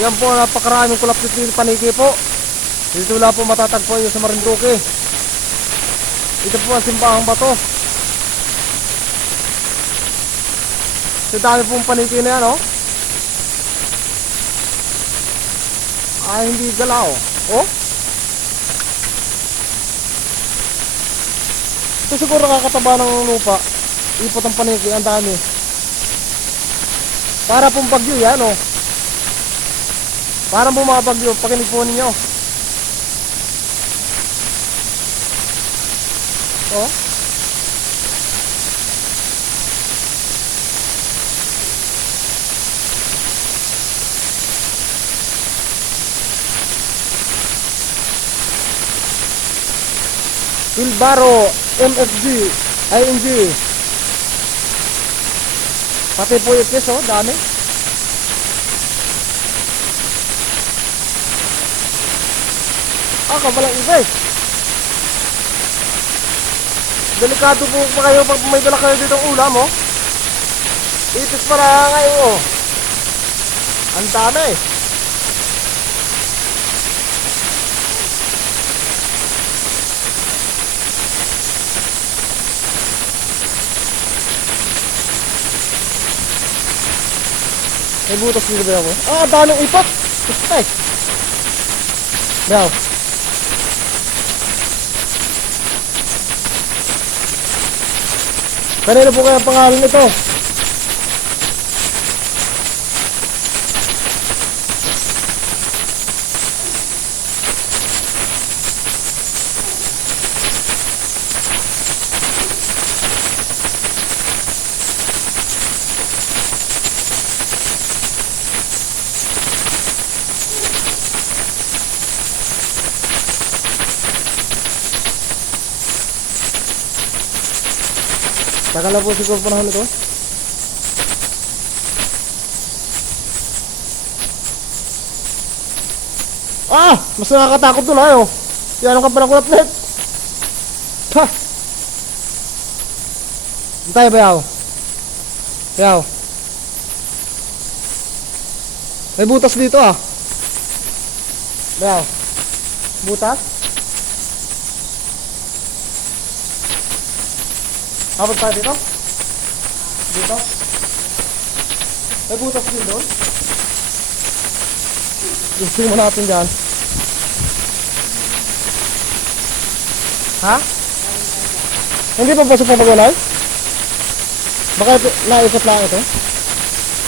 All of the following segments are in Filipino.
Yan po, napakaraming kulapit din paniki po. Dito wala po matatagpuan yun sa Marinduque. Ito po ang simbahang bato. Sa dami pong paniki na yan, oh. Ay, hindi galaw. Oh. Ito siguro nakakataba ng lupa. Ipot ang paniki, ang dami. Para pong bagyo yan, oh. Parang bumabagyo, pakinig po ninyo. Oh. Pilbaro, MFG, ING. Pati po yung keso, dami. Kabalang iba eh. Delikado po pa kayo pag may dala kayo dito ng ulam, oh. Ipis para ngayon, oh. Ang dami. May butas dito ba ako? Daming ipak. Ay. Now. Kanino po kaya ang pangalan nito? Tagal na po siguro panahon ito. Mas nakakatakot doon ayo. Yan ang kapalang kulap net. Ha! Antay ba yaw? Yaw. May butas dito ah. Yaw. Butas? Habang tayo dito? Dito? May butas din doon? Gusto mo natin dyan. Ha? Hindi pa pasok pa pag-walay? Baka naikot lang ito?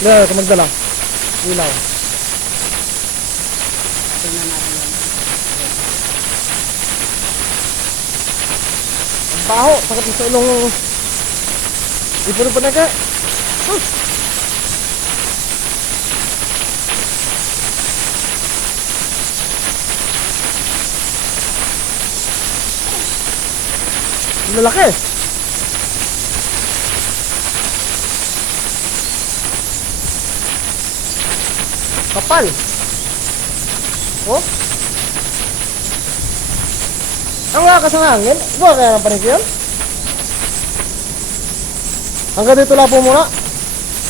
Hindi, ito magdala. Ilaw. Ang baho, sakit sa ilong. Ipuro pa na ka. Lalaki. Kapal. Oh. Ang lakas ng hangin. Buwa kaya ng panig yun? Hanggang dito lang po muna.